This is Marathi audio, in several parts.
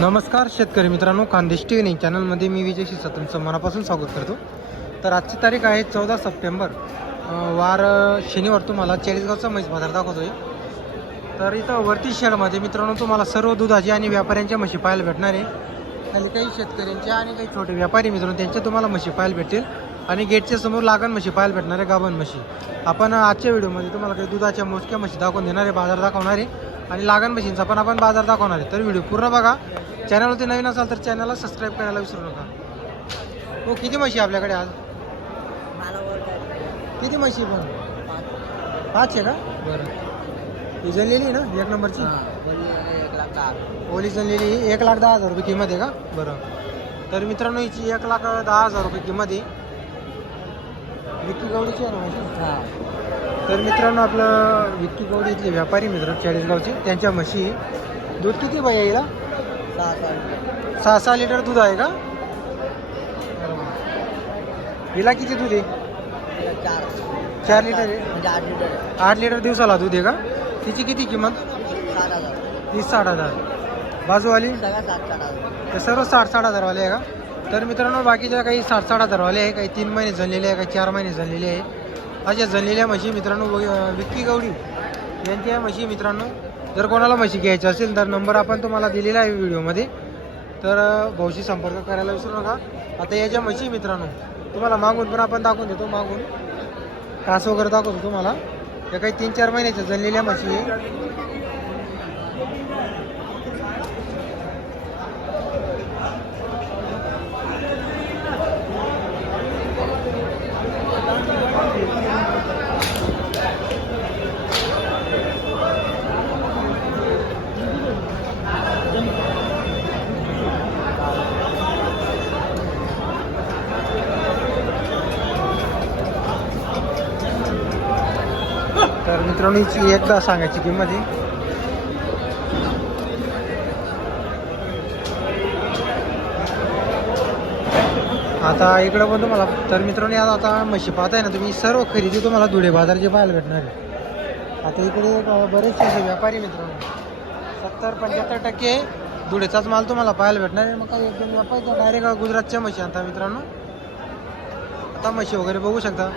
नमस्कार शेतकरी मित्रांनो खानदेश टीव्ही चॅनलमध्ये मी विजय शिसा तुमचं मनापासून स्वागत करतो. तर आजची तारीख आहे चौदा सप्टेंबर वार शनिवार. तुम्हाला चाळीसगावचा म्हैस बाजार दाखवतोय. तर इथं वरती शेडमध्ये मित्रांनो तुम्हाला सर्व दुधाची आणि व्यापाऱ्यांच्या म्हशी पाहायला भेटणार आहे. खाली काही शेतकऱ्यांच्या आणि काही छोटे व्यापारी मित्रांनो त्यांच्या तुम्हाला म्हशी पाहायला भेटतील. आणि गेटच्या समोर लागण म्हशी पाहायला भेटणार आहे गाभण म्हशी. आपण आजच्या व्हिडिओमध्ये तुम्हाला काही दुधाच्या मोजक्या म्हशी दाखवून देणार आहे बाजार दाखवणार आहे. आणि लागण मशीनचा पण आपण बाजार दाखवणार आहे. तर व्हिडिओ पूर्ण बघा. चॅनलवरती नवीन असाल तर चॅनलला सबस्क्राईब करायला विसरू नका. हो किती म्हशी आपल्याकडे आज? किती म्हशी पण? पाच आहे का? बरं. ही जनलेली ना एक नंबरची? ओली जनलेली ही एक लाख दहा हजार रुपये किंमत आहे का? बरं. तर मित्रांनो हिची एक लाख दहा हजार रुपये किंमत आहे. विक्की गवडीची आहे ना म्हशी तर मित्रांनो आपलं विक्की गवडी इथले व्यापारी मित्र चाळीसगावचे त्यांच्या म्हशी. दूध किती बाई येईल सहा सहा लिटर. दूध आहे का? हिला किती दूध आहे? चार. लिटर आहे? म्हणजे आठ लिटर आठ लिटर दिवसाला दूध आहे का? तिची किती किंमत? सात हजार. तीस साठ हजार. बाजूवाली? सगळ्या सात सात हजार. ते सर्व साठ साठ हजारवाले आहे का? तर मित्रांनो बाकीच्या काही साठ साठ हजारवाले आहे काही तीन महिने झालेले आहे काही चार महिने झालेले आहे. अशा झालेल्या म्हशी मित्रांनो व- विक्की गवडी यांच्या म्हशी मित्रांनो. जर कोणाला म्हशी घ्यायची असेल तर नंबर आपण तुम्हाला दिलेला आहे व्हिडिओमध्ये. तर भाऊशी संपर्क करायला विसरू नका. आता याच्या म्हशी मित्रांनो तुम्हाला मागून पण आपण दाखवून देतो मागून. कास वगैरे दाखवतो तुम्हाला. या काही तीन चार महिन्याच्या जणलेल्या म्हशी आहे तर मित्रांनो हिची एकदा सांगायची किंमत आहे. आता इकडं पण तुम्हाला तर मित्रांनो आज आता म्हशी पाहताय ना तुम्ही सर्व खरेदी तुम्हाला धुळे बाजारचे पाहायला भेटणार आहे. आता इकडे एक बरेचसे असे व्यापारी मित्रांनो. सत्तर पंच्याहत्तर टक्के धुळेचाच माल तुम्हाला पाहायला भेटणार आहे. मग काही एकदम व्यापारी डायरेक्ट गुजरातच्या म्हशी आता मित्रांनो. आता म्हशी वगैरे बघू शकता.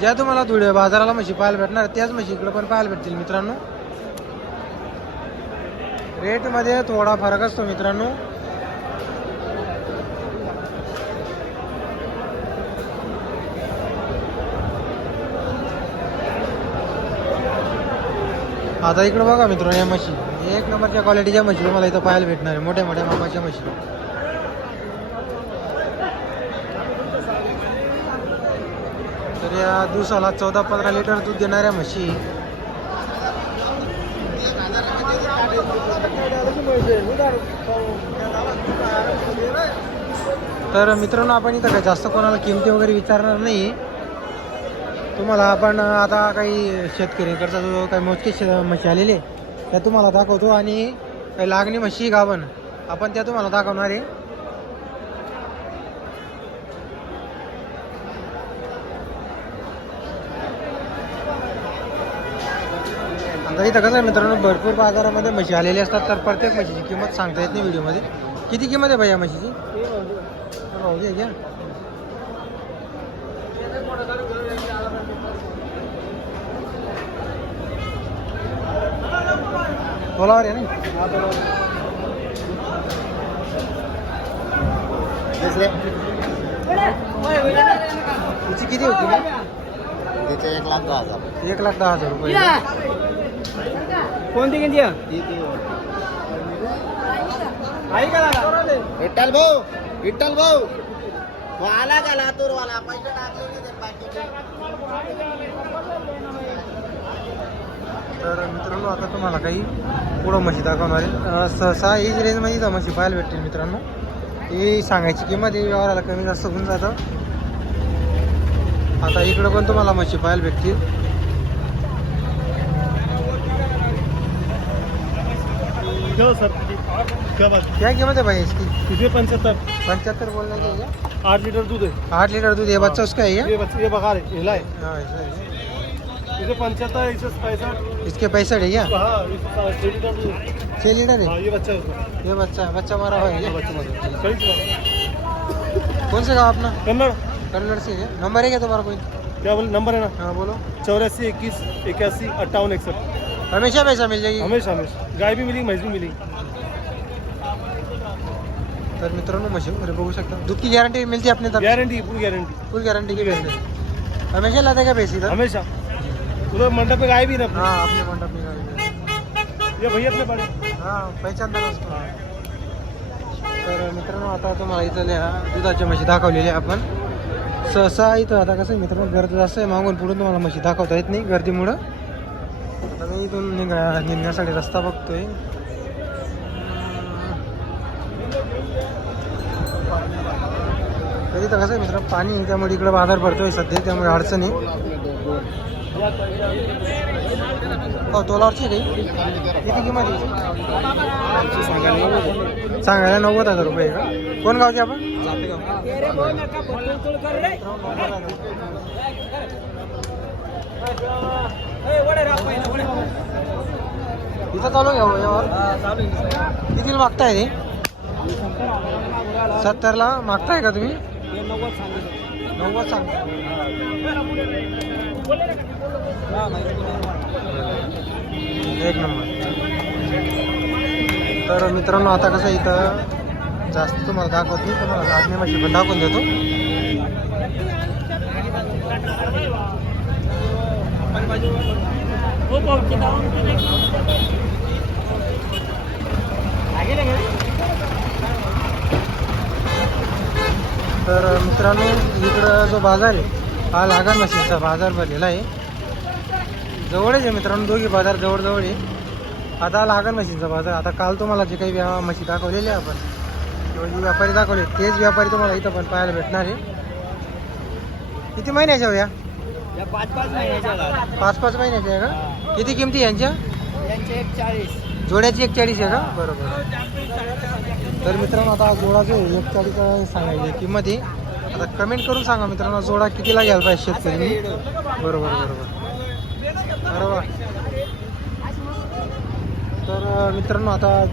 ज्या तुम्हाला धुळे बाजाराला म्हशी पाहायला भेटणार त्याच म्हशी इकडे पण पाहायला भेटतील मित्रांनो. रेटमध्ये थोडा फरक असतो मित्रांनो. आता इकडं बघा मित्रांनो या म्हशी. एक नंबरच्या क्वालिटीच्या म्हशी तुम्हाला इथं पाहायला भेटणार आहे. मोठ्या मोठ्या मापाच्या म्हशी. आपल्या दिवसाला चौदा पंधरा लिटर दूध देणाऱ्या म्हशी. तर मित्रांनो आपण इथं काय जास्त कोणाला किमती वगैरे विचारणार नाही. तुम्हाला आपण आता काही शेतकरीकडचा जो काही मोजके शे म्हशी आलेले त्या तुम्हाला दाखवतो आणि काही लागणी म्हशी गावन आपण त्या तुम्हाला दाखवणार आहे. आता इथं कसं आहे मित्रांनो भरपूर बाजारामध्ये म्हशी आलेले असतात तर प्रत्येक म्हशीची किंमत सांगता येत नाही व्हिडिओमध्ये. किती किंमत आहे भैया म्हशीची? भाऊ दे घ्या. बोलावर आहे ना तिची किती होती? एक लाख दहा हजार. एक लाख दहा हजार रुपये. कोणती किती विठ्ठल भाऊ विठ्ठल भाऊ. आला का लातूर वाला पैसे. तर मित्रांनो आता तुम्हाला काही पुढं म्हशी दाखवणार आहे. सहसा हीच रेंजमध्ये इथं म्हशी पाहायला भेटतील मित्रांनो. ही सांगायची किंमत ही व्यवहाराला कमी जास्त होऊन जातं. आता इकडं पण तुम्हाला म्हशी पाहायला भेटतील. क्या किंमत है भाई इसकी? किती पंचहत्तर। पंच्याहत्तर बोलने के क्या आठ लीटर दूध है। आठ लीटर दूध है बच्चा उसका है क्या हे बच्चे हेला आहे हाँ है। इसे पंचहत्तर इसे पैंसठ। इसके पैंसठ है क्या? हाँ छः लीटर हाँ। ये बच्चा है ये बच्चा बच्चा मारा हुआ है ये क्या? कौन से गाँव अपना? कन्नड़। कन्नड़ से है। नंबर है क्या तुम्हारा कोई? क्या बोले नंबर है ना? हाँ बोलो। चौरासी इक्कीस इक्यासी अट्ठावन इकसठ। हमेशा पैसा मिल जाएगी। हमेशा हमेशा। गाय भी मिली म्हैस भी मिली। तर मित्रांनो म्हशी वगैरे बघू शकता। दूध की गॅरंटी मिळते अपने तरफ गारंटी पूरी गारंटी फुल गारंटी की मिळते हमेशा लाते का पैसे इधर? हमेशा। उधर मंडप पे गाय भी ना हाँ अपने मंडप में गाड़ी ये भैया अपने बड़े हां पहिचानता नसतो तर मित्रांनो आता तुम्हाला इथल्या दुधाच्या म्हशी दाखवलेल्या आपण। सहसा इथं आता कसं आहे मित्रांनो गर्दी जास्त आहे मागून पुढून तुम्हाला म्हशी दाखवता येत नाही गर्दीमुळं. आता मी इथून निघा निघण्यासाठी रस्ता बघतोय. तरी तर कसं आहे मित्र पाणी त्यामुळे इकडं बाजार भरतोय सध्या त्यामुळे अडचण. आहे हो तोलावरची आहे काही किती किंमत सांगायला नव्वद हजार रुपये का? कोण गावचे आपण? इथं चालू घ्या यावर? कितीला मागताय ते? सत्तरला मागताय का तुम्ही? नव्वद सांगता एक नंबर. तर मित्रांनो आता कसं इथं? जास्त तुम्हाला दाखवत नाही तुम्हाला माशी पण दाखवून देतो. तर मित्रांनो इकडं जो बाजार आहे हा लागा मशीनचा बाजार भरलेला आहे. जवळच आहे मित्रांनो दोघी बाजार जवळजवळ आहे. आता लागण मशीनचा बाजार आता काल तुम्हाला जे काही व्या म्हशी आहे आपण किंवा जे व्यापारी दाखवले तेच व्यापारी तुम्हाला इथं पण पाहायला भेटणार आहे. किती महिन्याच्या हो या? पाच पाच महिन्याच्या पाच पाच महिन्याच्या आहे का किती किमती यांच्या? त्यांचे एक चाळीस. जोड्याची एक चाळीस आहे का? बरोबर. तर मित्रांनो आता जोडा जो आहे. एक चाळीस सांगायची किंमत आहे. आता कमेंट करून सांगा मित्रांनो जोडा कितीला घ्यायला पाहिजे शेतकरी? बरोबर बरोबर. बरोबर तर मित्रांनो आता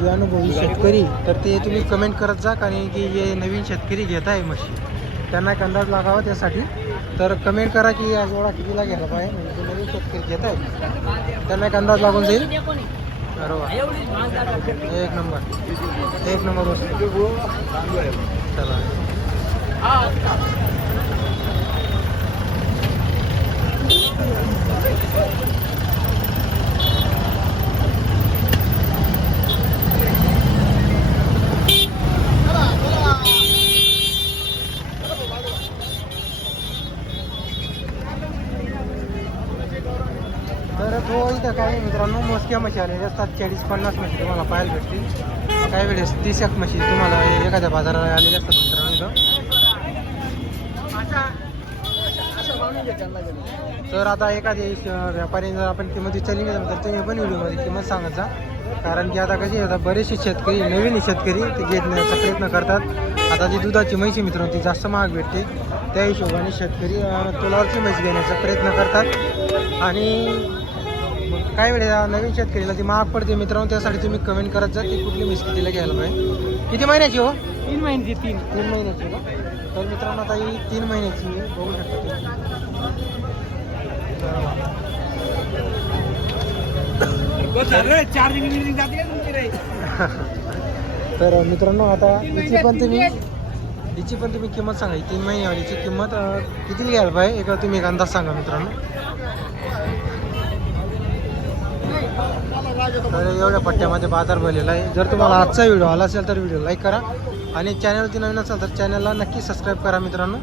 जे अनुभवी शेतकरी तर ते तुम्ही कमेंट करत जा कारण की जे नवीन शेतकरी घेत आहे म्हशी त्यांना एक अंदाज लागावा त्यासाठी. तर कमेंट करा की या जोडा कितीला घ्यायला पाहिजे. म्हणजे शेतकरी घेत त्यांना एक अंदाज लागून जाईल. एक नंबर. एक नंबर वस्तू. चला. तर मित्रांनो म्हशी असतात चाळीस पन्नास म्हशी तुम्हाला पाहायला भेटतील. काही वेळेस तीस एक म्हशी तुम्हाला एखाद्या बाजाराला आलेल्या असतात मित्रांनो. इथं तर आता एखादी व्यापारी जर आपण किंमत विचारली नाही तर तुम्ही पण व्हिडिओमध्ये किंमत सांगत जा. कारण की आता कशी आता बरेचसे शेतकरी नवीन शेतकरी ते घेण्याचा प्रयत्न करतात. आता जी दुधाची म्हैशी मित्रांनो ती जास्त महाग भेटते. त्या हिशोबाने शेतकरी अं, तोलावरची म्हैस घेण्याचा प्रयत्न करतात. आणि काय वेळेस नवीन शेतकरीला ती महाग पडते. मित्रांनो त्यासाठी तुम्ही कमेंट करत जा. की कुठली म्हैस कितीला घ्यायला पाहिजे. किती महिन्याची हो? तीन महिन्याची तीन. तीन महिन्याची का? तर मित्रांनो आता ही तीन महिन्याची. बघू शकता. चार्जिंग तर मित्रांनो आता हिची पण तुम्ही हिची पण तुम्ही किंमत सांगा. ही तीन महिन्यावालीची किंमत किती घ्यायला पाहिजे? एक तुम्ही एक अंदाज सांगा मित्रांनो. तर एवढ्या पट्ट्यामध्ये बाजार भरलेला आहे. जर तुम्हाला आजचा व्हिडिओ आला असेल तर व्हिडिओ लाईक करा. आणि चॅनलवरती नवीन असेल तर चॅनलला नक्की सबस्क्राईब करा मित्रांनो.